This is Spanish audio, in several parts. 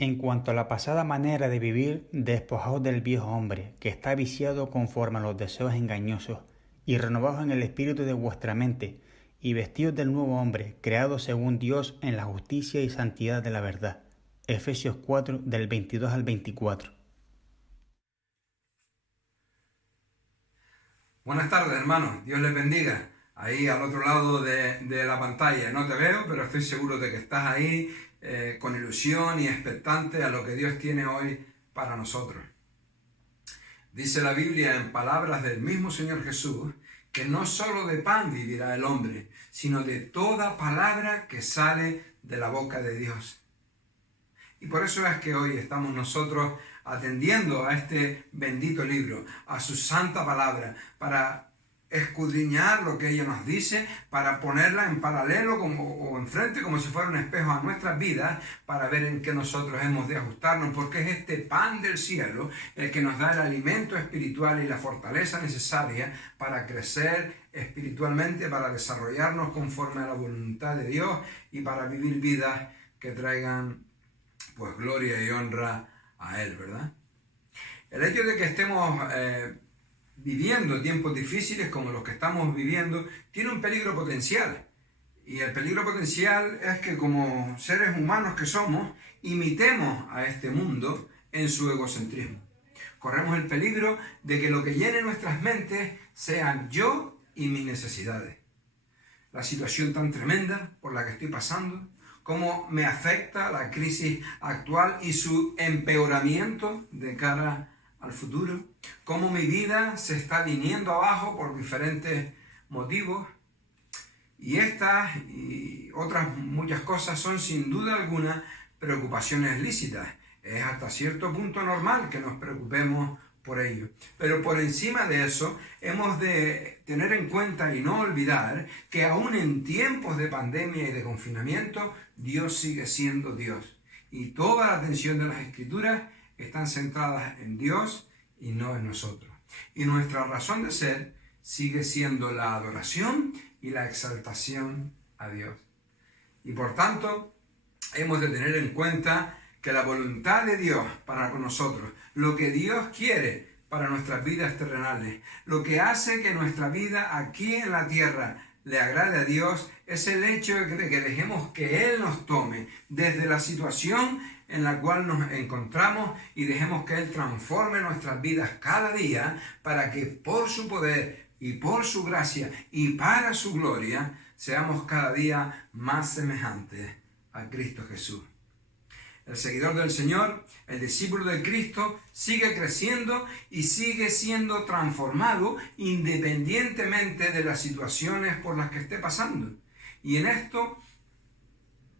En cuanto a la pasada manera de vivir, despojaos del viejo hombre, que está viciado conforme a los deseos engañosos, y renovaos en el espíritu de vuestra mente, y vestidos del nuevo hombre, creado según Dios en la justicia y santidad de la verdad. Efesios 4, del 22 al 24. Buenas tardes, hermanos. Dios les bendiga. Ahí al otro lado de la pantalla. No te veo, pero estoy seguro de que estás ahí con ilusión y expectante a lo que Dios tiene hoy para nosotros. Dice la Biblia en palabras del mismo Señor Jesús que no solo de pan vivirá el hombre, sino de toda palabra que sale de la boca de Dios. Y por eso es que hoy estamos nosotros atendiendo a este bendito libro, a su santa palabra, para escudriñar lo que ella nos dice, para ponerla en paralelo o enfrente como si fuera un espejo a nuestras vidas, para ver en qué nosotros hemos de ajustarnos, porque es este pan del cielo el que nos da el alimento espiritual y la fortaleza necesaria para crecer espiritualmente, para desarrollarnos conforme a la voluntad de Dios y para vivir vidas que traigan pues gloria y honra a Él, ¿verdad? El hecho de que estemos viviendo tiempos difíciles como los que estamos viviendo tiene un peligro potencial. Y el peligro potencial es que como seres humanos que somos, imitemos a este mundo en su egocentrismo. Corremos el peligro de que lo que llene nuestras mentes sean yo y mis necesidades. La situación tan tremenda por la que estoy pasando, cómo me afecta la crisis actual y su empeoramiento de cara al futuro, cómo mi vida se está viniendo abajo por diferentes motivos. Y estas y otras muchas cosas son sin duda alguna preocupaciones lícitas. Es hasta cierto punto normal que nos preocupemos por ello. Pero por encima de eso, hemos de tener en cuenta y no olvidar que aún en tiempos de pandemia y de confinamiento, Dios sigue siendo Dios. Y toda la atención de las Escrituras están centradas en Dios y no en nosotros. Y nuestra razón de ser sigue siendo la adoración y la exaltación a Dios. Y por tanto, hemos de tener en cuenta que la voluntad de Dios para con nosotros, lo que Dios quiere para nuestras vidas terrenales, lo que hace que nuestra vida aquí en la tierra le agrade a Dios, es el hecho de que dejemos que Él nos tome desde la situación en la cual nos encontramos y dejemos que Él transforme nuestras vidas cada día para que por su poder y por su gracia y para su gloria seamos cada día más semejantes a Cristo Jesús. El seguidor del Señor, el discípulo de Cristo, sigue creciendo y sigue siendo transformado independientemente de las situaciones por las que esté pasando. Y en esto,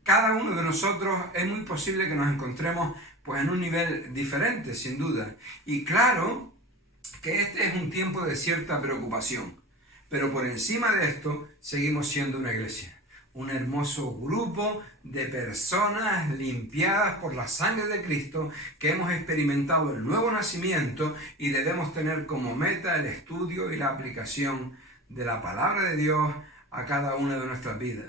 cada uno de nosotros es muy posible que nos encontremos pues en un nivel diferente, sin duda. Y claro que este es un tiempo de cierta preocupación. Pero por encima de esto, seguimos siendo una iglesia. Un hermoso grupo de personas limpiadas por la sangre de Cristo que hemos experimentado el nuevo nacimiento y debemos tener como meta el estudio y la aplicación de la palabra de Dios a cada una de nuestras vidas.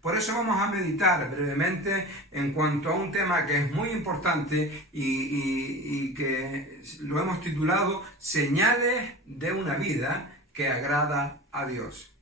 Por eso vamos a meditar brevemente en cuanto a un tema que es muy importante y que lo hemos titulado Señales de una vida que agrada a Dios.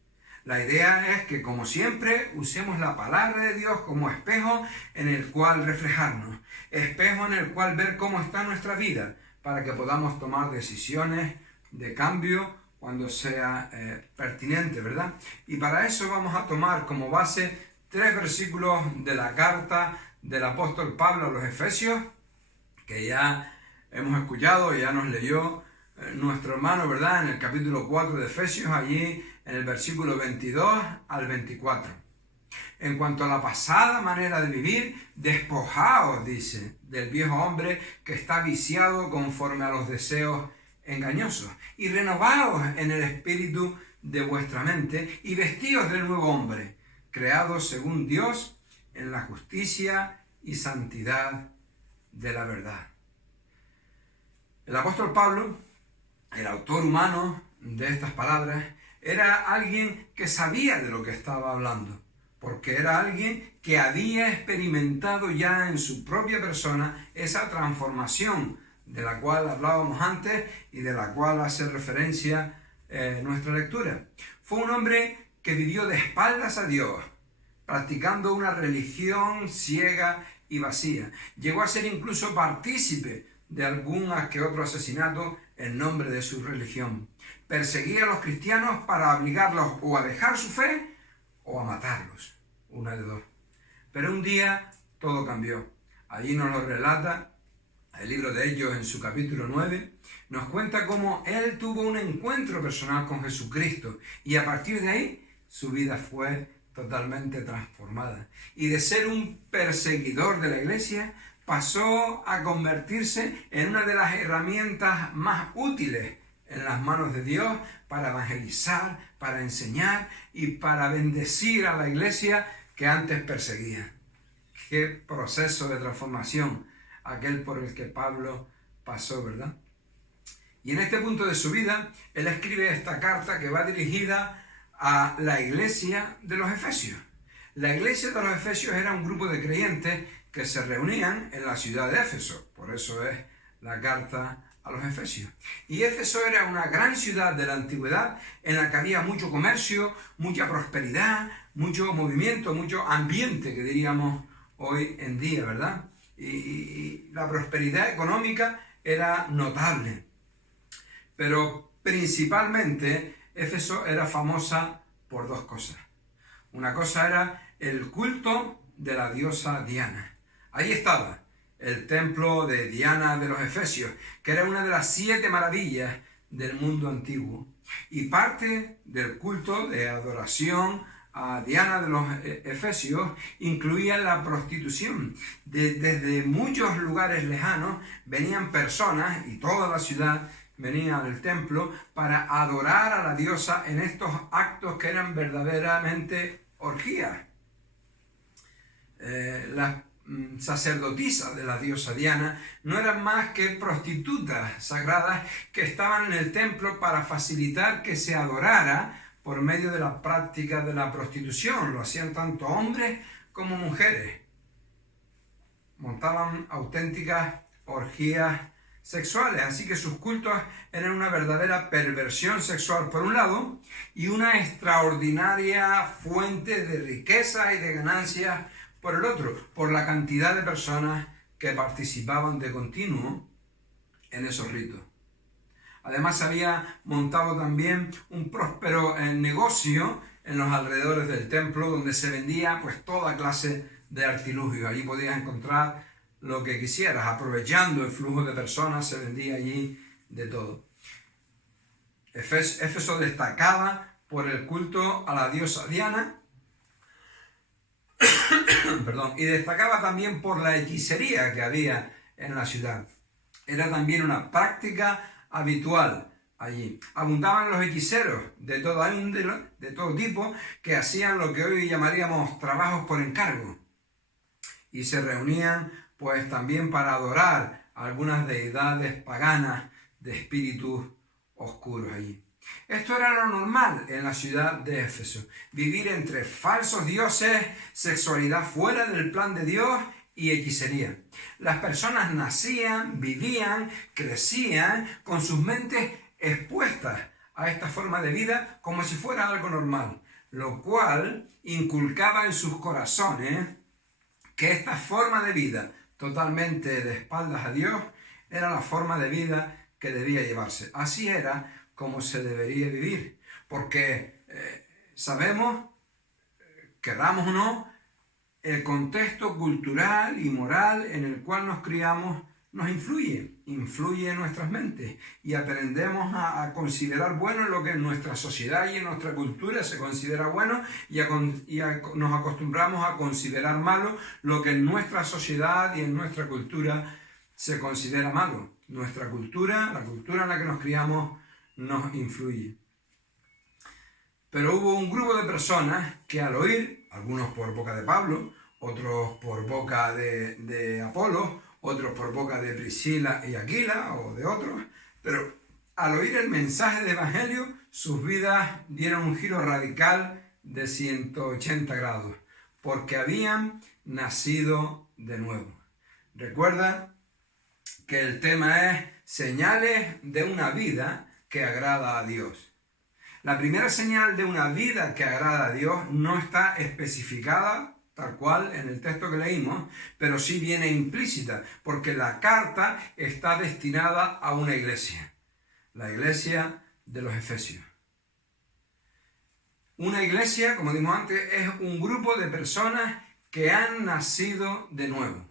La idea es que, como siempre, usemos la palabra de Dios como espejo en el cual reflejarnos, espejo en el cual ver cómo está nuestra vida, para que podamos tomar decisiones de cambio cuando sea pertinente, ¿verdad? Y para eso vamos a tomar como base 3 versículos de la carta del apóstol Pablo a los Efesios, que ya hemos escuchado, ya nos leyó nuestro hermano, ¿verdad? En el capítulo 4 de Efesios, allí en el versículo 22 al 24. En cuanto a la pasada manera de vivir, despojaos, dice, del viejo hombre que está viciado conforme a los deseos engañosos, y renovaos en el espíritu de vuestra mente, y vestíos del nuevo hombre, creado según Dios en la justicia y santidad de la verdad. El apóstol Pablo, el autor humano de estas palabras, era alguien que sabía de lo que estaba hablando. porque era alguien que había experimentado ya en su propia persona esa transformación de la cual hablábamos antes y de la cual hace referencia nuestra lectura. Fue un hombre que vivió de espaldas a Dios, practicando una religión ciega y vacía. Llegó a ser incluso partícipe de algún que otro asesinato en nombre de su religión. Perseguía a los cristianos para obligarlos o a dejar su fe o a matarlos, una de dos. Pero un día todo cambió. Allí nos lo relata el libro de Hechos en su capítulo 9, nos cuenta cómo él tuvo un encuentro personal con Jesucristo y a partir de ahí su vida fue totalmente transformada. Y de ser un perseguidor de la iglesia pasó a convertirse en una de las herramientas más útiles en las manos de Dios para evangelizar, para enseñar y para bendecir a la iglesia que antes perseguía. Qué proceso de transformación aquel por el que Pablo pasó, ¿verdad? Y en este punto de su vida, él escribe esta carta que va dirigida a la iglesia de los Efesios. La iglesia de los Efesios era un grupo de creyentes que se reunían en la ciudad de Éfeso, por eso es la carta a los Efesios. Y Éfeso era una gran ciudad de la antigüedad en la que había mucho comercio, mucha prosperidad, mucho movimiento, mucho ambiente, que diríamos hoy en día, ¿verdad? Y la prosperidad económica era notable. Pero principalmente Éfeso era famosa por dos cosas. Una cosa era el culto de la diosa Diana. Ahí estaba el templo de Diana de los Efesios, que era una de las 7 maravillas del mundo antiguo. Y parte del culto de adoración a Diana de los Efesios incluía la prostitución. Desde muchos lugares lejanos venían personas, y toda la ciudad venía al templo, para adorar a la diosa en estos actos que eran verdaderamente orgías. Las sacerdotisas de la diosa Diana no eran más que prostitutas sagradas que estaban en el templo para facilitar que se adorara por medio de la práctica de la prostitución. Lo hacían tanto hombres como mujeres. Montaban auténticas orgías sexuales, así que sus cultos eran una verdadera perversión sexual por un lado y una extraordinaria fuente de riqueza y de ganancias por el otro, por la cantidad de personas que participaban de continuo en esos ritos. Además, había montado también un próspero negocio en los alrededores del templo, donde se vendía pues toda clase de artilugios. Allí podías encontrar lo que quisieras. Aprovechando el flujo de personas, se vendía allí de todo. Éfeso destacaba por el culto a la diosa Diana, y destacaba también por la hechicería que había en la ciudad. Era también una práctica habitual allí. Abundaban los hechiceros de toda índole, de todo tipo, que hacían lo que hoy llamaríamos trabajos por encargo. Y se reunían pues también para adorar a algunas deidades paganas de espíritus oscuros allí. Esto era lo normal en la ciudad de Éfeso. Vivir entre falsos dioses, sexualidad fuera del plan de Dios y hechicería. Las personas nacían, vivían, crecían con sus mentes expuestas a esta forma de vida como si fuera algo normal, lo cual inculcaba en sus corazones que esta forma de vida totalmente de espaldas a Dios era la forma de vida que debía llevarse. Así era como se debería vivir, porque sabemos, querramos o no, el contexto cultural y moral en el cual nos criamos nos influye en nuestras mentes y aprendemos a considerar bueno lo que en nuestra sociedad y en nuestra cultura se considera bueno y nos acostumbramos a considerar malo lo que en nuestra sociedad y en nuestra cultura se considera malo. Nuestra cultura, la cultura en la que nos criamos, nos influye. Pero hubo un grupo de personas que al oír, algunos por boca de Pablo, otros por boca de Apolos, otros por boca de Priscila y Aquila o de otros, pero al oír el mensaje del Evangelio, sus vidas dieron un giro radical de 180 grados. porque habían nacido de nuevo. Recuerda que el tema es señales de una vida que agrada a Dios. La primera señal de una vida que agrada a Dios no está especificada tal cual en el texto que leímos, pero sí viene implícita, porque la carta está destinada a una iglesia, la iglesia de los Efesios. Una iglesia, como dijimos antes, es un grupo de personas que han nacido de nuevo.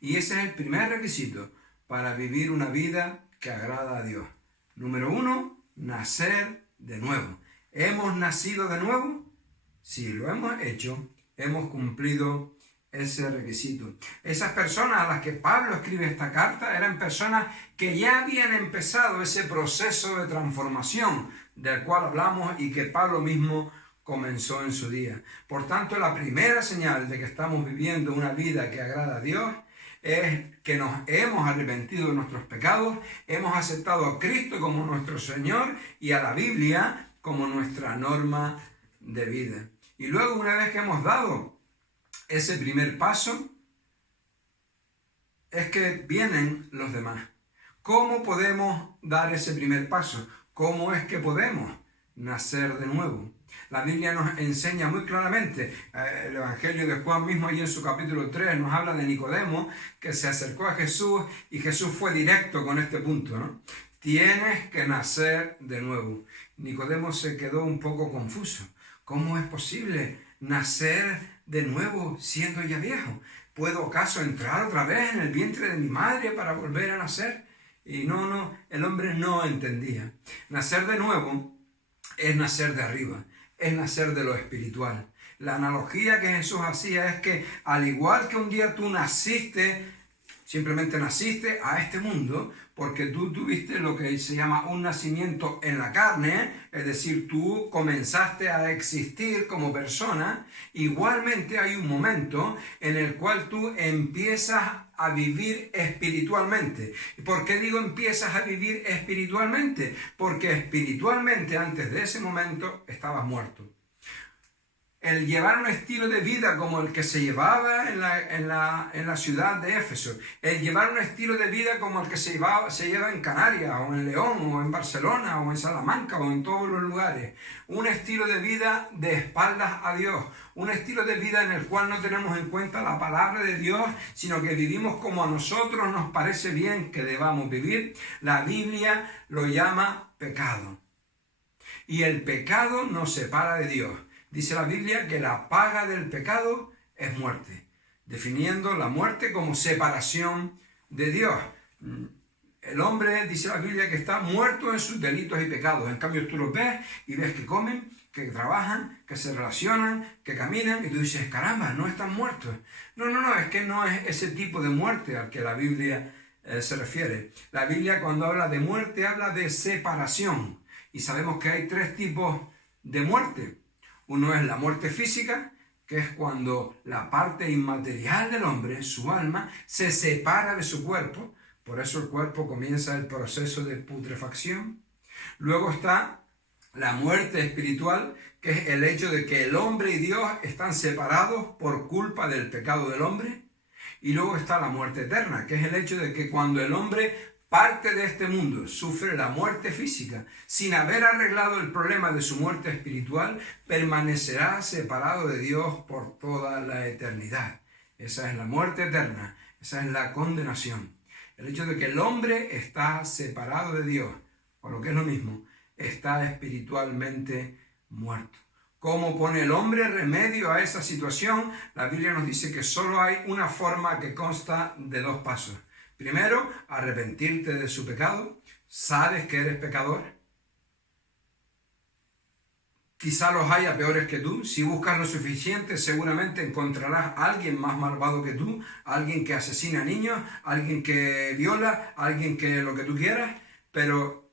Y ese es el primer requisito para vivir una vida que agrada a Dios. Número 1, nacer de nuevo. ¿Hemos nacido de nuevo? Si lo hemos hecho, hemos cumplido ese requisito. Esas personas a las que Pablo escribe esta carta eran personas que ya habían empezado ese proceso de transformación del cual hablamos y que Pablo mismo comenzó en su día. Por tanto, la primera señal de que estamos viviendo una vida que agrada a Dios es que nos hemos arrepentido de nuestros pecados, hemos aceptado a Cristo como nuestro Señor y a la Biblia como nuestra norma de vida. Y luego, una vez que hemos dado ese primer paso, es que vienen los demás. ¿Cómo podemos dar ese primer paso? ¿Cómo es que podemos nacer de nuevo? La Biblia nos enseña muy claramente, el Evangelio de Juan mismo, ahí en su capítulo 3, nos habla de Nicodemo, que se acercó a Jesús y Jesús fue directo con este punto, ¿no? Tienes que nacer de nuevo. Nicodemo se quedó un poco confuso. ¿Cómo es posible nacer de nuevo siendo ya viejo? ¿Puedo acaso entrar otra vez en el vientre de mi madre para volver a nacer? Y no, el hombre no entendía. Nacer de nuevo es nacer de arriba, es nacer de lo espiritual. La analogía que Jesús hacía es que al igual que un día tú naciste, simplemente naciste a este mundo, porque tú tuviste lo que se llama un nacimiento en la carne, es decir, tú comenzaste a existir como persona, igualmente hay un momento en el cual tú empiezas a vivir espiritualmente. ¿Y por qué digo empiezas a vivir espiritualmente? Porque espiritualmente antes de ese momento estabas muerto. El llevar un estilo de vida como el que se llevaba en la ciudad de Éfeso, el llevar un estilo de vida como el que se lleva en Canarias, o en León, o en Barcelona, o en Salamanca, o en todos los lugares, un estilo de vida de espaldas a Dios, un estilo de vida en el cual no tenemos en cuenta la palabra de Dios, sino que vivimos como a nosotros nos parece bien que debamos vivir, la Biblia lo llama pecado. Y el pecado nos separa de Dios. Dice la Biblia que la paga del pecado es muerte, definiendo la muerte como separación de Dios. El hombre, dice la Biblia, que está muerto en sus delitos y pecados. En cambio, tú los ves y ves que comen, que trabajan, que se relacionan, que caminan, y tú dices, caramba, no están muertos. No, es que no es ese tipo de muerte al que la Biblia se refiere. La Biblia, cuando habla de muerte, habla de separación. Y sabemos que hay 3 tipos de muerte. Uno es la muerte física, que es cuando la parte inmaterial del hombre, su alma, se separa de su cuerpo. Por eso el cuerpo comienza el proceso de putrefacción. Luego está la muerte espiritual, que es el hecho de que el hombre y Dios están separados por culpa del pecado del hombre. Y luego está la muerte eterna, que es el hecho de que cuando el hombre parte de este mundo, sufre la muerte física, sin haber arreglado el problema de su muerte espiritual, permanecerá separado de Dios por toda la eternidad. Esa es la muerte eterna, esa es la condenación. El hecho de que el hombre está separado de Dios, o lo que es lo mismo, está espiritualmente muerto. ¿Cómo pone el hombre remedio a esa situación? La Biblia nos dice que solo hay una forma que consta de 2 pasos. Primero, arrepentirte de su pecado. ¿Sabes que eres pecador? Quizá los haya peores que tú. Si buscas lo suficiente, seguramente encontrarás a alguien más malvado que tú, alguien que asesina a niños, alguien que viola, alguien que lo que tú quieras, pero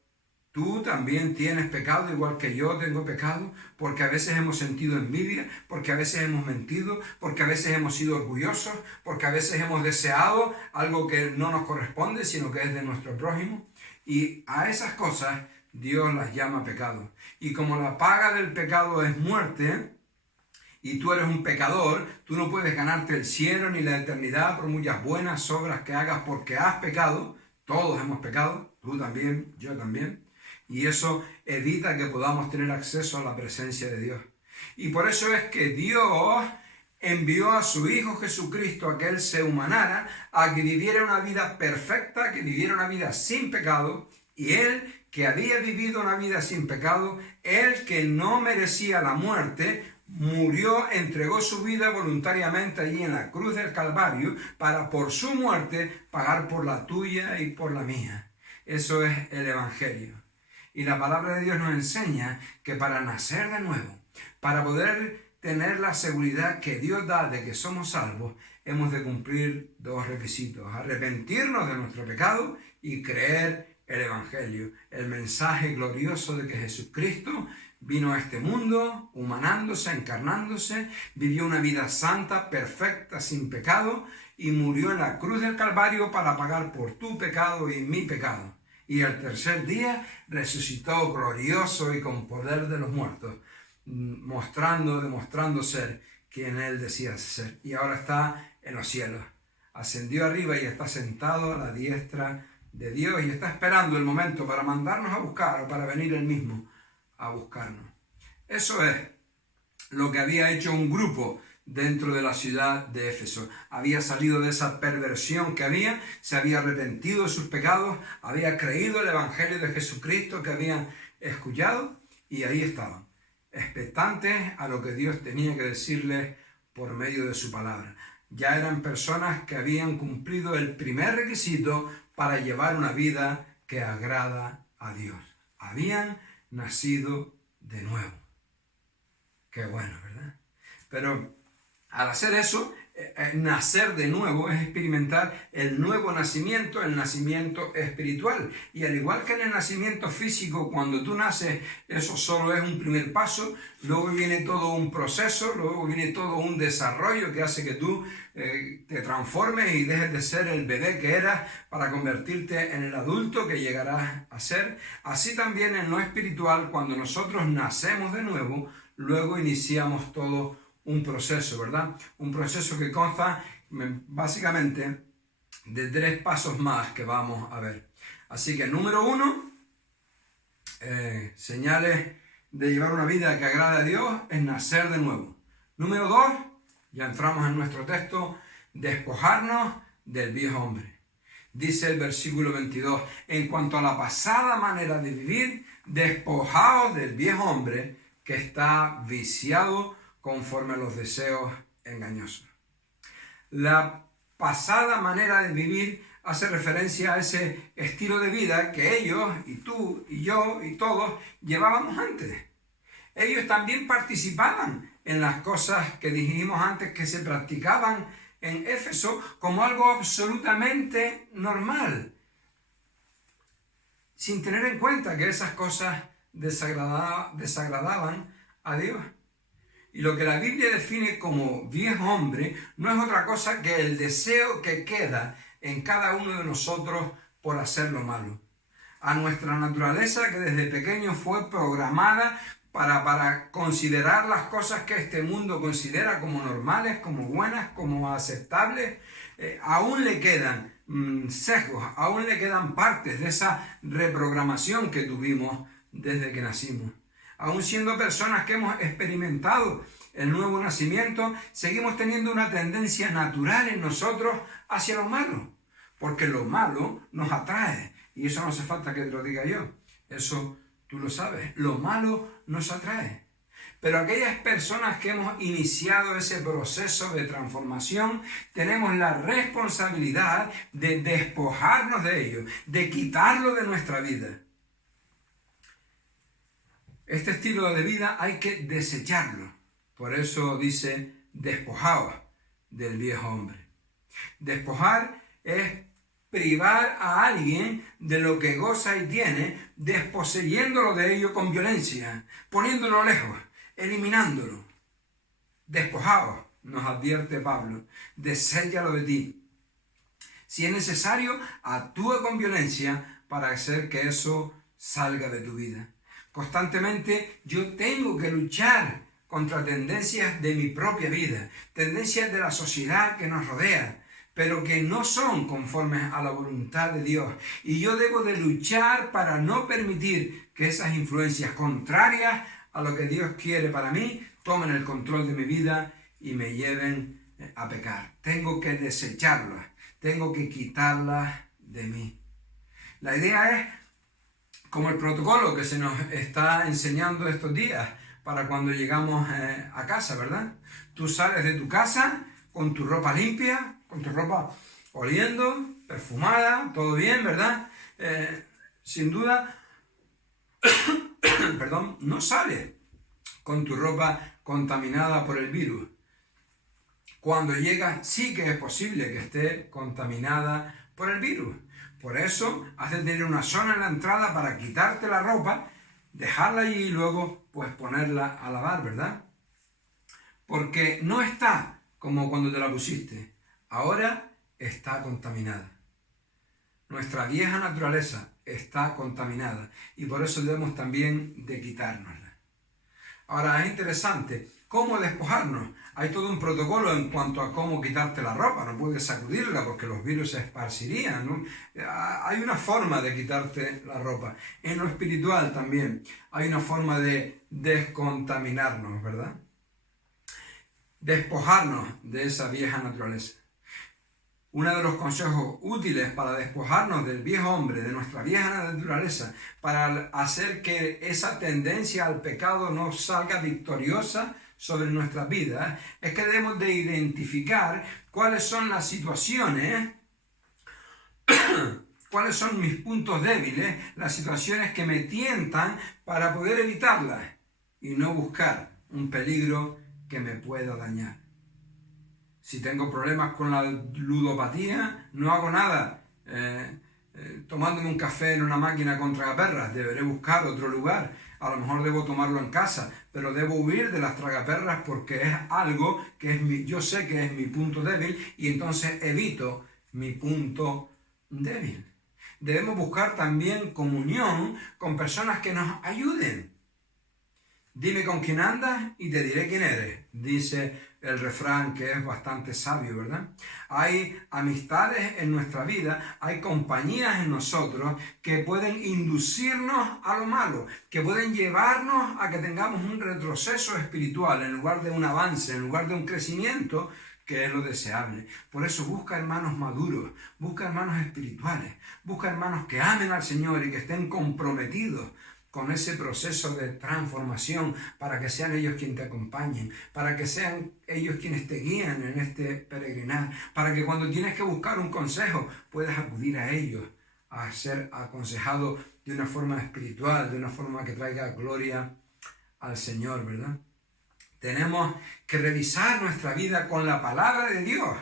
tú también tienes pecado, igual que yo tengo pecado, porque a veces hemos sentido envidia, porque a veces hemos mentido, porque a veces hemos sido orgullosos, porque a veces hemos deseado algo que no nos corresponde, sino que es de nuestro prójimo. Y a esas cosas Dios las llama pecado. Y como la paga del pecado es muerte, y tú eres un pecador, tú no puedes ganarte el cielo ni la eternidad por muchas buenas obras que hagas porque has pecado. Todos hemos pecado, tú también, yo también. Y eso evita que podamos tener acceso a la presencia de Dios. Y por eso es que Dios envió a su Hijo Jesucristo a que Él se humanara, a que viviera una vida perfecta, que viviera una vida sin pecado, y Él, que había vivido una vida sin pecado, Él que no merecía la muerte, murió, entregó su vida voluntariamente allí en la cruz del Calvario, para por su muerte pagar por la tuya y por la mía. Eso es el Evangelio. Y la palabra de Dios nos enseña que para nacer de nuevo, para poder tener la seguridad que Dios da de que somos salvos, hemos de cumplir dos requisitos: arrepentirnos de nuestro pecado y creer el Evangelio, el mensaje glorioso de que Jesucristo vino a este mundo, humanándose, encarnándose, vivió una vida santa, perfecta, sin pecado, y murió en la cruz del Calvario para pagar por tu pecado y mi pecado. Y al tercer día resucitó glorioso y con poder de los muertos, demostrando ser quien Él decía ser. Y ahora está en los cielos. Ascendió arriba y está sentado a la diestra de Dios y está esperando el momento para mandarnos a buscar o para venir Él mismo a buscarnos. Eso es lo que había hecho un grupo dentro de la ciudad de Éfeso. Había salido de esa perversión que había, se había arrepentido de sus pecados, había creído el Evangelio de Jesucristo que habían escuchado, y ahí estaban, expectantes a lo que Dios tenía que decirles por medio de su palabra. Ya eran personas que habían cumplido el primer requisito para llevar una vida que agrada a Dios. Habían nacido de nuevo. Qué bueno, ¿verdad? Pero al hacer eso, nacer de nuevo es experimentar el nuevo nacimiento, el nacimiento espiritual. Y al igual que en el nacimiento físico, cuando tú naces, eso solo es un primer paso, luego viene todo un proceso, luego viene todo un desarrollo que hace que tú te transformes y dejes de ser el bebé que eras para convertirte en el adulto que llegarás a ser. Así también en lo espiritual, cuando nosotros nacemos de nuevo, luego iniciamos todo un proceso, ¿verdad? Un proceso que consta básicamente de 3 pasos más que vamos a ver. Así que número 1, señales de llevar una vida que agrade a Dios es nacer de nuevo. Número 2, ya entramos en nuestro texto, despojarnos del viejo hombre. Dice el versículo 22, en cuanto a la pasada manera de vivir, despojaos del viejo hombre que está viciado conforme a los deseos engañosos. La pasada manera de vivir hace referencia a ese estilo de vida que ellos, y tú, y yo, y todos, llevábamos antes. Ellos también participaban en las cosas que dijimos antes que se practicaban en Éfeso como algo absolutamente normal, sin tener en cuenta que esas cosas desagradaban a Dios. Y lo que la Biblia define como viejo hombre no es otra cosa que el deseo que queda en cada uno de nosotros por hacer lo malo. A nuestra naturaleza, que desde pequeño fue programada para considerar las cosas que este mundo considera como normales, como buenas, como aceptables, aún le quedan sesgos, aún le quedan partes de esa reprogramación que tuvimos desde que nacimos. Aún siendo personas que hemos experimentado el nuevo nacimiento, seguimos teniendo una tendencia natural en nosotros hacia lo malo, porque lo malo nos atrae, y eso no hace falta que te lo diga yo, eso tú lo sabes, lo malo nos atrae. Pero aquellas personas que hemos iniciado ese proceso de transformación, tenemos la responsabilidad de despojarnos de ello, de quitarlo de nuestra vida. Este estilo de vida hay que desecharlo. Por eso dice, despojaos del viejo hombre. Despojar es privar a alguien de lo que goza y tiene, desposeyéndolo de ello con violencia, poniéndolo lejos, eliminándolo. Despojaos, nos advierte Pablo, deséchalo de ti. Si es necesario, actúa con violencia para hacer que eso salga de tu vida. Constantemente yo tengo que luchar contra tendencias de mi propia vida, tendencias de la sociedad que nos rodea, pero que no son conformes a la voluntad de Dios. Y yo debo de luchar para no permitir que esas influencias contrarias a lo que Dios quiere para mí tomen el control de mi vida y me lleven a pecar. Tengo que desecharlas, tengo que quitarlas de mí. La idea es como el protocolo que se nos está enseñando estos días para cuando llegamos a casa, ¿verdad? Tú sales de tu casa con tu ropa limpia, con tu ropa oliendo, perfumada, todo bien, ¿verdad? Sin duda, perdón, no sales con tu ropa contaminada por el virus. Cuando llegas, sí que es posible que esté contaminada por el virus. Por eso, has de tener una zona en la entrada para quitarte la ropa, dejarla allí y luego, pues, ponerla a lavar, ¿verdad? Porque no está como cuando te la pusiste. Ahora está contaminada. Nuestra vieja naturaleza está contaminada y por eso debemos también de quitárnosla. Ahora, es interesante cómo despojarnos. Hay todo un protocolo en cuanto a cómo quitarte la ropa. No puedes sacudirla porque los virus se esparcirían, ¿no? Hay una forma de quitarte la ropa. En lo espiritual también hay una forma de descontaminarnos, ¿verdad? Despojarnos de esa vieja naturaleza. Uno de los consejos útiles para despojarnos del viejo hombre, de nuestra vieja naturaleza, para hacer que esa tendencia al pecado no salga victoriosa sobre nuestras vidas, es que debemos de identificar cuáles son las situaciones, cuáles son mis puntos débiles, las situaciones que me tientan para poder evitarlas y no buscar un peligro que me pueda dañar. Si tengo problemas con la ludopatía, no hago nada tomándome un café en una máquina con tragaperras. Deberé buscar otro lugar. A lo mejor debo tomarlo en casa, pero debo huir de las tragaperras porque es algo que yo sé que es mi punto débil y entonces evito mi punto débil. Debemos buscar también comunión con personas que nos ayuden. Dime con quién andas y te diré quién eres, dice el refrán, que es bastante sabio, ¿verdad? Hay amistades en nuestra vida, hay compañías en nosotros que pueden inducirnos a lo malo, que pueden llevarnos a que tengamos un retroceso espiritual en lugar de un avance, en lugar de un crecimiento, que es lo deseable. Por eso busca hermanos maduros, busca hermanos espirituales, busca hermanos que amen al Señor y que estén comprometidos con ese proceso de transformación, para que sean ellos quienes te acompañen, para que sean ellos quienes te guían en este peregrinar, para que cuando tienes que buscar un consejo puedas acudir a ellos, a ser aconsejado de una forma espiritual, de una forma que traiga gloria al Señor, ¿verdad? Tenemos que revisar nuestra vida con la palabra de Dios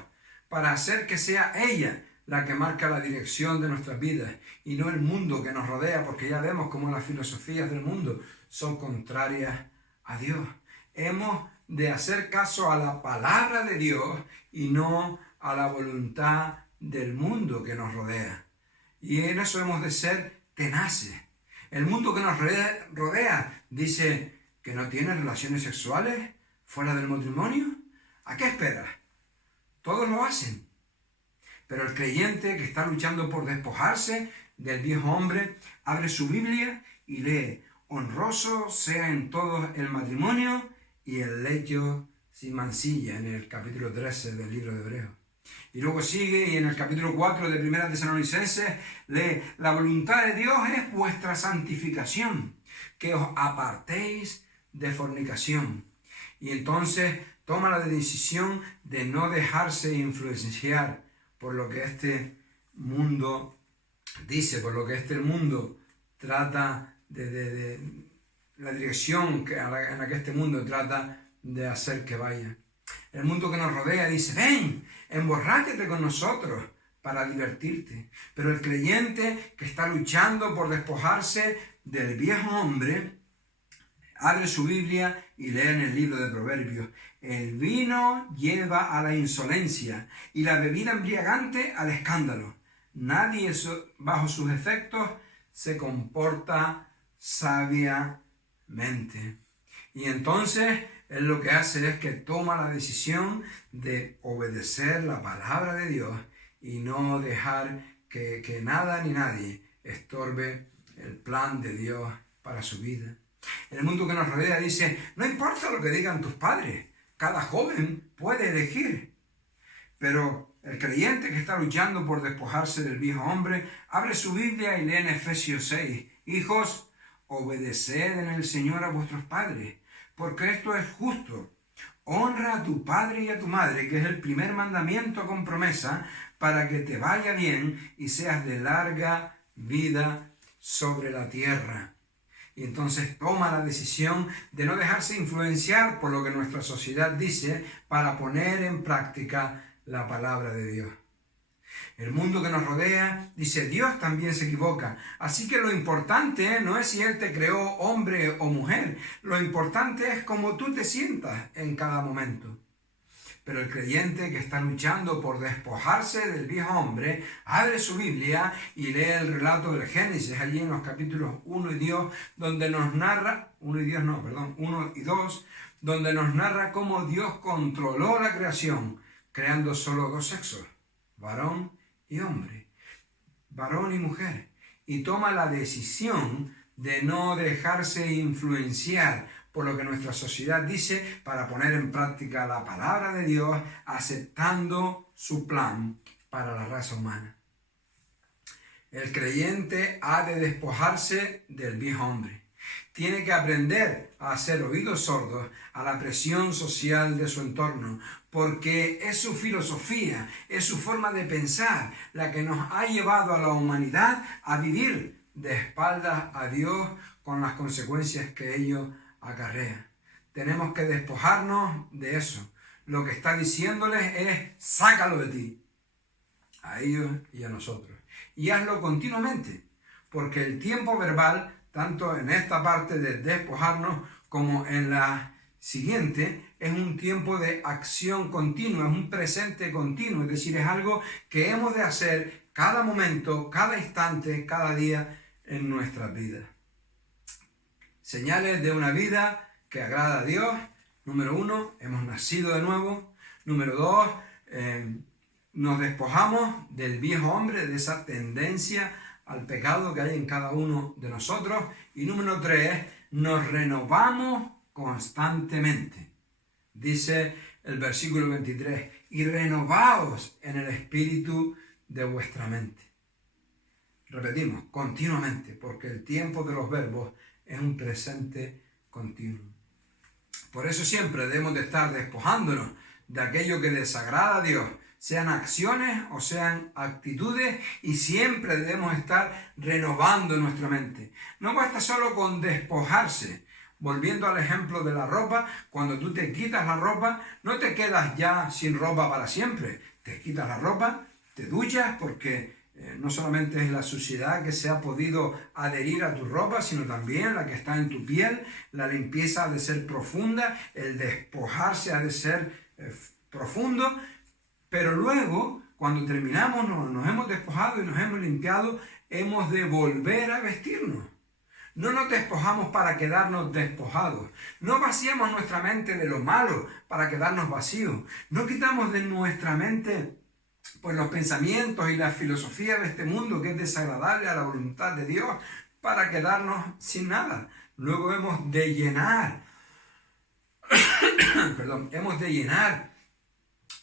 para hacer que sea ella la que marca la dirección de nuestras vidas y no el mundo que nos rodea, porque ya vemos cómo las filosofías del mundo son contrarias a Dios. Hemos de hacer caso a la palabra de Dios y no a la voluntad del mundo que nos rodea. Y en eso hemos de ser tenaces. El mundo que nos rodea dice que no tienes relaciones sexuales fuera del matrimonio. ¿A qué esperas? Todos lo hacen. Pero el creyente que está luchando por despojarse del viejo hombre, abre su Biblia y lee: honroso sea en todos el matrimonio y el lecho sin mancilla, en el capítulo 13 del libro de Hebreos. Y luego sigue y en el capítulo 4 de Primera Tesalonicenses lee: la voluntad de Dios es vuestra santificación, que os apartéis de fornicación. Y entonces toma la decisión de no dejarse influenciar por lo que este mundo dice, por lo que este mundo trata de la dirección en la que este mundo trata de hacer que vaya. El mundo que nos rodea dice: ven, emborráchate con nosotros para divertirte. Pero el creyente que está luchando por despojarse del viejo hombre, abre su Biblia y lee en el libro de Proverbios: el vino lleva a la insolencia y la bebida embriagante al escándalo. Nadie bajo sus efectos se comporta sabiamente. Y entonces Él lo que hace es que toma la decisión de obedecer la palabra de Dios y no dejar que nada ni nadie estorbe el plan de Dios para su vida. El mundo que nos rodea dice, no importa lo que digan tus padres, cada joven puede elegir. Pero el creyente que está luchando por despojarse del viejo hombre, abre su Biblia y lee en Efesios 6, hijos, obedeced en el Señor a vuestros padres, porque esto es justo. Honra a tu padre y a tu madre, que es el primer mandamiento con promesa, para que te vaya bien y seas de larga vida sobre la tierra. Y entonces toma la decisión de no dejarse influenciar por lo que nuestra sociedad dice para poner en práctica la palabra de Dios. El mundo que nos rodea dice, Dios también se equivoca. Así que lo importante no es si Él te creó hombre o mujer. Lo importante es cómo tú te sientas en cada momento. Pero el creyente que está luchando por despojarse del viejo hombre, abre su Biblia y lee el relato del Génesis, allí en los capítulos 1 y 2, donde nos narra, 1 y 2, donde nos narra cómo Dios controló la creación, creando solo dos sexos, varón y hombre, varón y mujer, y toma la decisión de no dejarse influenciar por lo que nuestra sociedad dice para poner en práctica la palabra de Dios, aceptando su plan para la raza humana. El creyente ha de despojarse del viejo hombre. Tiene que aprender a hacer oídos sordos a la presión social de su entorno, porque es su filosofía, es su forma de pensar la que nos ha llevado a la humanidad a vivir de espaldas a Dios con las consecuencias que ello acarrea. Tenemos que despojarnos de eso. Lo que está diciéndoles es, sácalo de ti, a ellos y a nosotros. Y hazlo continuamente, porque el tiempo verbal, tanto en esta parte de despojarnos como en la siguiente, es un tiempo de acción continua, es un presente continuo, es decir, es algo que hemos de hacer cada momento, cada instante, cada día en nuestras vidas. Señales de una vida que agrada a Dios. Número 1, hemos nacido de nuevo. Número 2, nos despojamos del viejo hombre, de esa tendencia al pecado que hay en cada uno de nosotros. Y número 3, nos renovamos constantemente. Dice el versículo 23, y renovaos en el espíritu de vuestra mente. Repetimos, continuamente, porque el tiempo de los verbos es un presente continuo. Por eso siempre debemos de estar despojándonos de aquello que desagrada a Dios, sean acciones o sean actitudes, y siempre debemos estar renovando nuestra mente. No basta solo con despojarse. Volviendo al ejemplo de la ropa, cuando tú te quitas la ropa, no te quedas ya sin ropa para siempre. Te quitas la ropa, te duchas, porque no solamente es la suciedad que se ha podido adherir a tu ropa, sino también la que está en tu piel. La limpieza ha de ser profunda, el despojarse ha de ser profundo, pero luego, cuando terminamos, nos hemos despojado y nos hemos limpiado, hemos de volver a vestirnos. No nos despojamos para quedarnos despojados. No vaciamos nuestra mente de lo malo para quedarnos vacíos. No quitamos de nuestra mente pues los pensamientos y la filosofía de este mundo que es desagradable a la voluntad de Dios para quedarnos sin nada. Luego hemos de llenar, hemos de llenar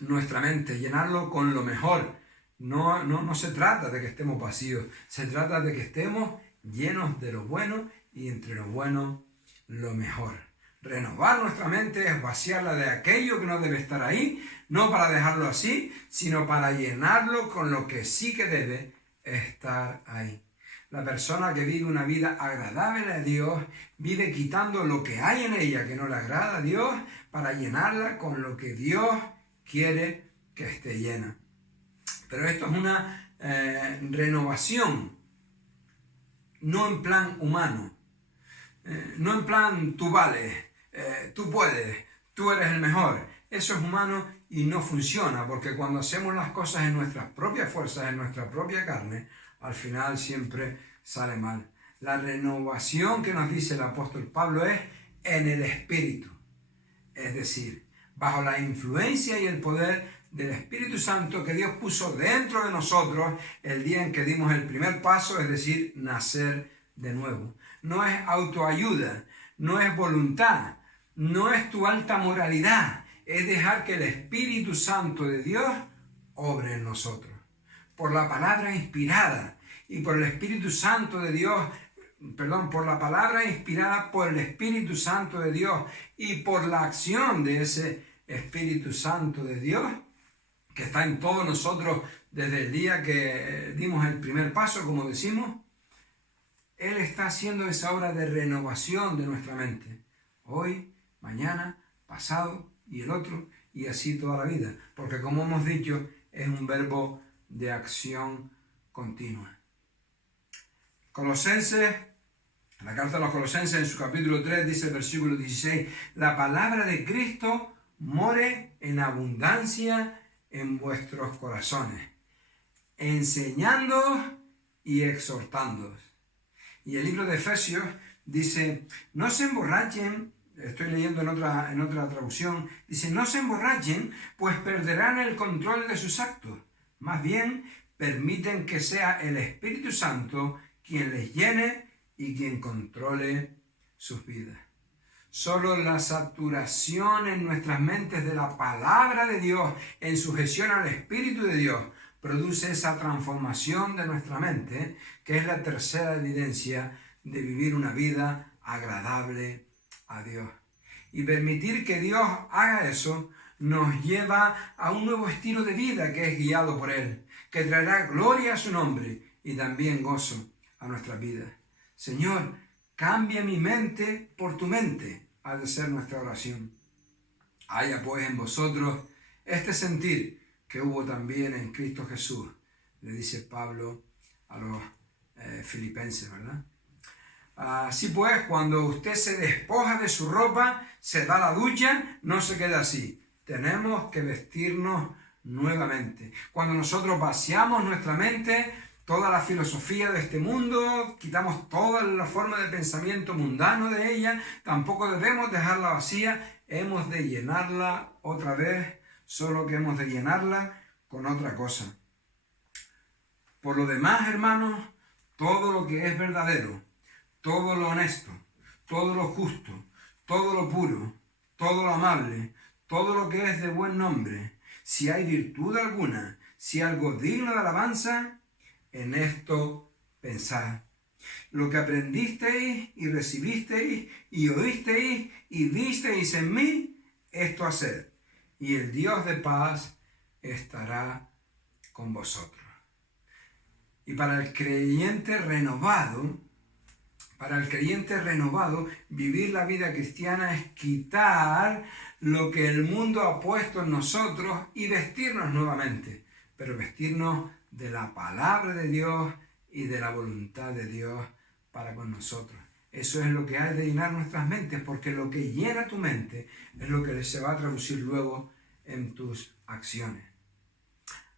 nuestra mente, llenarlo con lo mejor. No se trata de que estemos vacíos, se trata de que estemos llenos de lo bueno y entre lo bueno lo mejor. Renovar nuestra mente es vaciarla de aquello que no debe estar ahí, no para dejarlo así, sino para llenarlo con lo que sí que debe estar ahí. La persona que vive una vida agradable a Dios vive quitando lo que hay en ella que no le agrada a Dios para llenarla con lo que Dios quiere que esté llena. Pero esto es una renovación, no en plan humano, no en plan tú vales, tú puedes, tú eres el mejor. Eso es humano y no funciona, porque cuando hacemos las cosas en nuestras propias fuerzas, en nuestra propia carne, al final siempre sale mal. La renovación que nos dice el apóstol Pablo es en el espíritu. es decir, bajo la influencia y el poder del Espíritu Santo que Dios puso dentro de nosotros el día en que dimos el primer paso, es decir, nacer de nuevo. No es autoayuda, no es voluntad, no es tu alta moralidad, es dejar que el Espíritu Santo de Dios obre en nosotros. Por la palabra inspirada y por el Espíritu Santo de Dios, por la palabra inspirada por el Espíritu Santo de Dios y por la acción de ese Espíritu Santo de Dios, que está en todos nosotros desde el día que dimos el primer paso, como decimos, Él está haciendo esa obra de renovación de nuestra mente. Hoy, mañana, pasado y el otro, y así toda la vida. Porque como hemos dicho, es un verbo de acción continua. Colosenses, la carta a los Colosenses en su capítulo 3 dice el versículo 16, la palabra de Cristo more en abundancia en vuestros corazones, enseñándoos y exhortándoos. Y el libro de Efesios dice, no se emborrachen, estoy leyendo en otra traducción, dice, no se emborrachen, pues perderán el control de sus actos. Más bien, permiten que sea el Espíritu Santo quien les llene y quien controle sus vidas. Solo la saturación en nuestras mentes de la palabra de Dios en sujeción al Espíritu de Dios produce esa transformación de nuestra mente, que es la tercera evidencia de vivir una vida agradable a Dios. Y permitir que Dios haga eso nos lleva a un nuevo estilo de vida que es guiado por Él, que traerá gloria a su nombre y también gozo a nuestras vidas. Señor, cambia mi mente por tu mente, ha de ser nuestra oración. Haya pues en vosotros este sentir que hubo también en Cristo Jesús, le dice Pablo a los filipenses, ¿verdad? Así pues, cuando usted se despoja de su ropa, se da la ducha, no se queda así. Tenemos que vestirnos nuevamente. Cuando nosotros vaciamos nuestra mente, toda la filosofía de este mundo, quitamos toda la forma de pensamiento mundano de ella, tampoco debemos dejarla vacía, hemos de llenarla otra vez, solo que hemos de llenarla con otra cosa. Por lo demás, hermanos, todo lo que es verdadero, todo lo honesto, todo lo justo, todo lo puro, todo lo amable, todo lo que es de buen nombre, si hay virtud alguna, si algo digno de alabanza, en esto pensad. Lo que aprendisteis y recibisteis y oísteis y visteis en mí, esto haced, y el Dios de paz estará con vosotros. Y para el creyente renovado, vivir la vida cristiana es quitar lo que el mundo ha puesto en nosotros y vestirnos nuevamente, pero vestirnos de la palabra de Dios y de la voluntad de Dios para con nosotros. Eso es lo que hay de llenar nuestras mentes, porque lo que llena tu mente es lo que se va a traducir luego en tus acciones.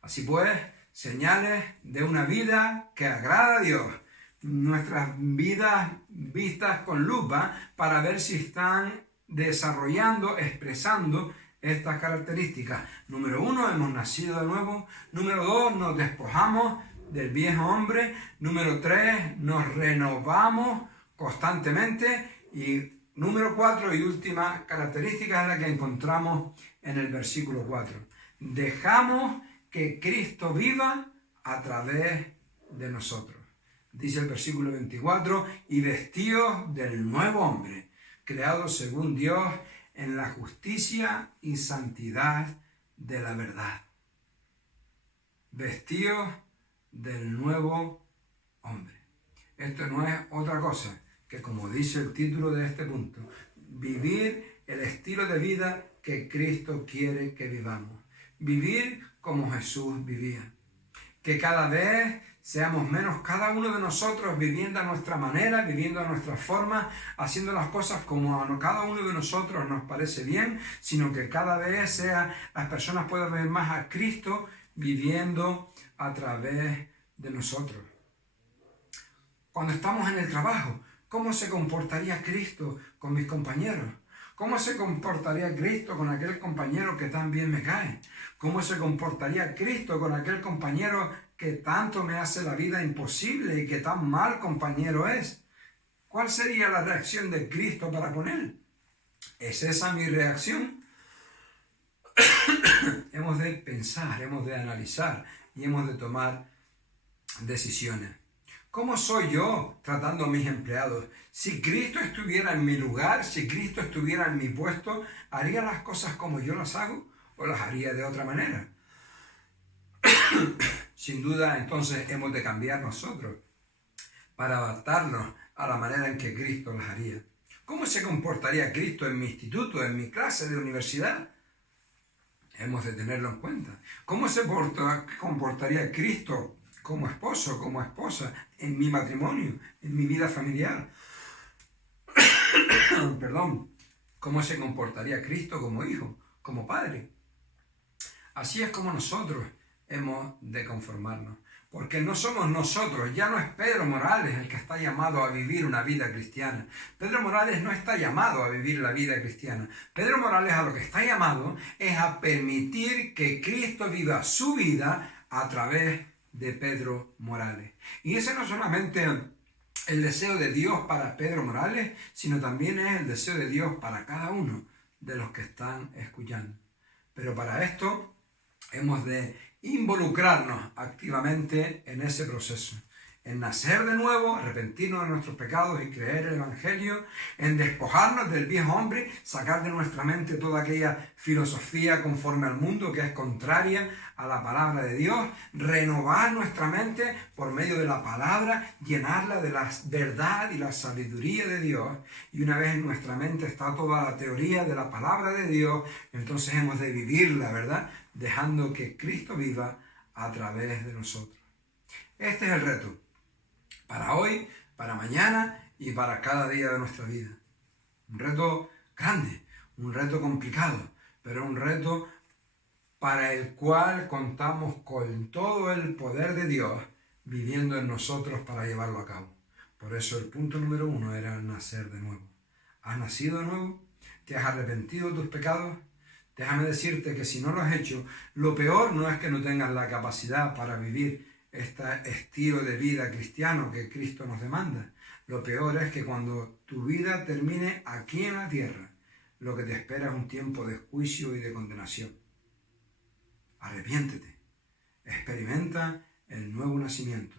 Así pues, señales de una vida que agrada a Dios. Nuestras vidas vistas con lupa para ver si están desarrollando, expresando estas características. Número 1, hemos nacido de nuevo. Número 2, nos despojamos del viejo hombre. Número 3, nos renovamos constantemente. Y número 4 y última característica es la que encontramos en el versículo 4. Dejamos que Cristo viva a través de nosotros. Dice el versículo 24, y vestidos del nuevo hombre, creado según Dios en la justicia y santidad de la verdad. Vestidos del nuevo hombre. Esto no es otra cosa que, como dice el título de este punto, vivir el estilo de vida que Cristo quiere que vivamos. Vivir como Jesús vivía. Que cada vez seamos menos cada uno de nosotros viviendo a nuestra manera, viviendo a nuestra forma, haciendo las cosas como a cada uno de nosotros nos parece bien, sino que cada vez las personas puedan ver más a Cristo viviendo a través de nosotros. Cuando estamos en el trabajo, ¿cómo se comportaría Cristo con mis compañeros? ¿Cómo se comportaría Cristo con aquel compañero que tan bien me cae? ¿Cómo se comportaría Cristo con aquel compañero que tanto me hace la vida imposible y que tan mal compañero es? ¿Cuál sería la reacción de Cristo para con él? ¿Es esa mi reacción? Hemos de pensar, hemos de analizar y hemos de tomar decisiones. ¿Cómo soy yo tratando a mis empleados? Si Cristo estuviera en mi lugar, si Cristo estuviera en mi puesto, ¿haría las cosas como yo las hago o las haría de otra manera? Sin duda, entonces hemos de cambiar nosotros para adaptarnos a la manera en que Cristo las haría. ¿Cómo se comportaría Cristo en mi instituto, en mi clase de universidad? Hemos de tenerlo en cuenta. ¿Cómo se comportaría Cristo como esposo, como esposa, en mi matrimonio, en mi vida familiar? Perdón. ¿Cómo se comportaría Cristo como hijo, como padre? Así es como nosotros hemos de conformarnos. Porque no somos nosotros, ya no es Pedro Morales el que está llamado a vivir una vida cristiana. Pedro Morales no está llamado a vivir la vida cristiana. Pedro Morales a lo que está llamado es a permitir que Cristo viva su vida a través de Pedro Morales. Y ese no solamente el deseo de Dios para Pedro Morales, sino también es el deseo de Dios para cada uno de los que están escuchando. Pero para esto hemos de involucrarnos activamente en ese proceso, en nacer de nuevo, arrepentirnos de nuestros pecados y creer el Evangelio, en despojarnos del viejo hombre, sacar de nuestra mente toda aquella filosofía conforme al mundo que es contraria a la palabra de Dios, renovar nuestra mente por medio de la palabra, llenarla de la verdad y la sabiduría de Dios, y una vez en nuestra mente está toda la teoría de la palabra de Dios, entonces hemos de vivirla, ¿verdad?, dejando que Cristo viva a través de nosotros. Este es el reto para hoy, para mañana y para cada día de nuestra vida. Un reto grande, un reto complicado, pero un reto para el cual contamos con todo el poder de Dios viviendo en nosotros para llevarlo a cabo. Por eso el punto número 1 era el nacer de nuevo. ¿Has nacido de nuevo? ¿Te has arrepentido de tus pecados? Déjame decirte que si no lo has hecho, lo peor no es que no tengas la capacidad para vivir este estilo de vida cristiano que Cristo nos demanda. Lo peor es que cuando tu vida termine aquí en la tierra, lo que te espera es un tiempo de juicio y de condenación. Arrepiéntete, experimenta el nuevo nacimiento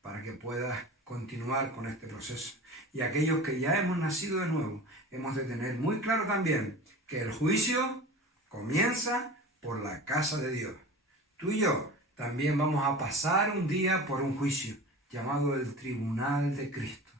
para que puedas continuar con este proceso. Y aquellos que ya hemos nacido de nuevo, hemos de tener muy claro también que el juicio comienza por la casa de Dios. Tú y yo también vamos a pasar un día por un juicio llamado el Tribunal de Cristo.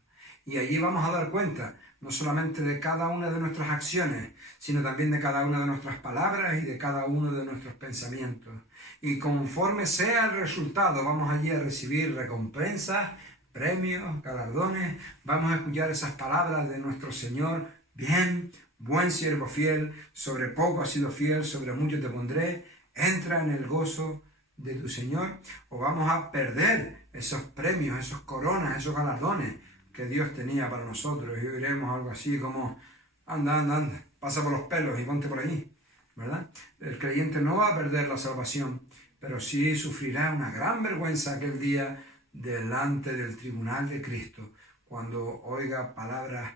Y allí vamos a dar cuenta no solamente de cada una de nuestras acciones, sino también de cada una de nuestras palabras y de cada uno de nuestros pensamientos. Y conforme sea el resultado, vamos allí a recibir recompensas, premios, galardones. Vamos a escuchar esas palabras de nuestro Señor: bien, buen siervo fiel, sobre poco has sido fiel, sobre mucho te pondré, entra en el gozo de tu Señor. O vamos a perder esos premios, esos coronas, esos galardones que Dios tenía para nosotros, y oiremos algo así como: anda, pasa por los pelos y ponte por allí, ¿verdad? El creyente no va a perder la salvación, pero sí sufrirá una gran vergüenza aquel día delante del tribunal de Cristo, cuando oiga palabras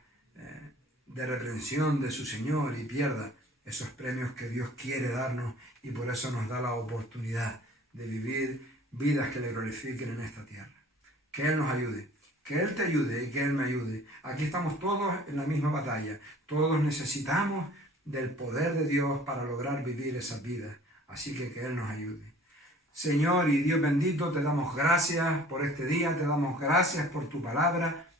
de reprensión de su Señor y pierda esos premios que Dios quiere darnos, y por eso nos da la oportunidad de vivir vidas que le glorifiquen en esta tierra. Que Él nos ayude, que Él te ayude y que Él me ayude. Aquí estamos todos en la misma batalla. Todos necesitamos del poder de Dios para lograr vivir esas vidas. Así que Él nos ayude. Señor y Dios bendito, te damos gracias por este día, te damos gracias por tu palabra,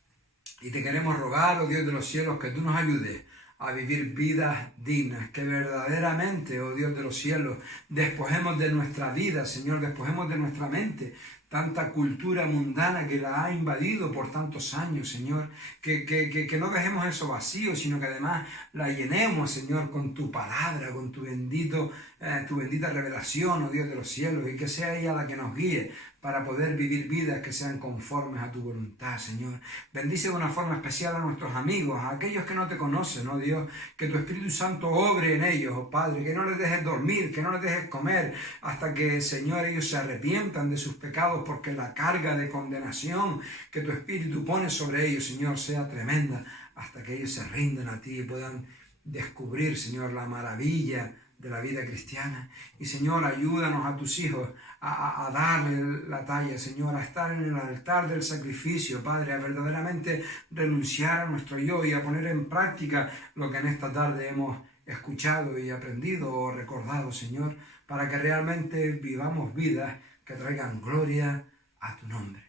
y te queremos rogar, oh Dios de los cielos, que tú nos ayudes a vivir vidas dignas, que verdaderamente, oh Dios de los cielos, despojemos de nuestra vida, Señor, despojemos de nuestra mente tanta cultura mundana que la ha invadido por tantos años, Señor, que no dejemos eso vacío, sino que además la llenemos, Señor, con tu palabra, con tu bendita revelación, oh Dios de los cielos, y que sea ella la que nos guíe para poder vivir vidas que sean conformes a tu voluntad, Señor. Bendice de una forma especial a nuestros amigos, a aquellos que no te conocen, oh Dios, que tu Espíritu Santo obre en ellos, oh Padre, que no les dejes dormir, que no les dejes comer, hasta que, Señor, ellos se arrepientan de sus pecados, porque la carga de condenación que tu Espíritu pone sobre ellos, Señor, sea tremenda, hasta que ellos se rindan a ti y puedan descubrir, Señor, la maravilla de la vida cristiana. Y Señor, ayúdanos a tus hijos a darle la talla, Señor, a estar en el altar del sacrificio, Padre, a verdaderamente renunciar a nuestro yo y a poner en práctica lo que en esta tarde hemos escuchado y aprendido o recordado, Señor, para que realmente vivamos vidas que traigan gloria a tu nombre.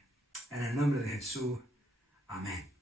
En el nombre de Jesús. Amén.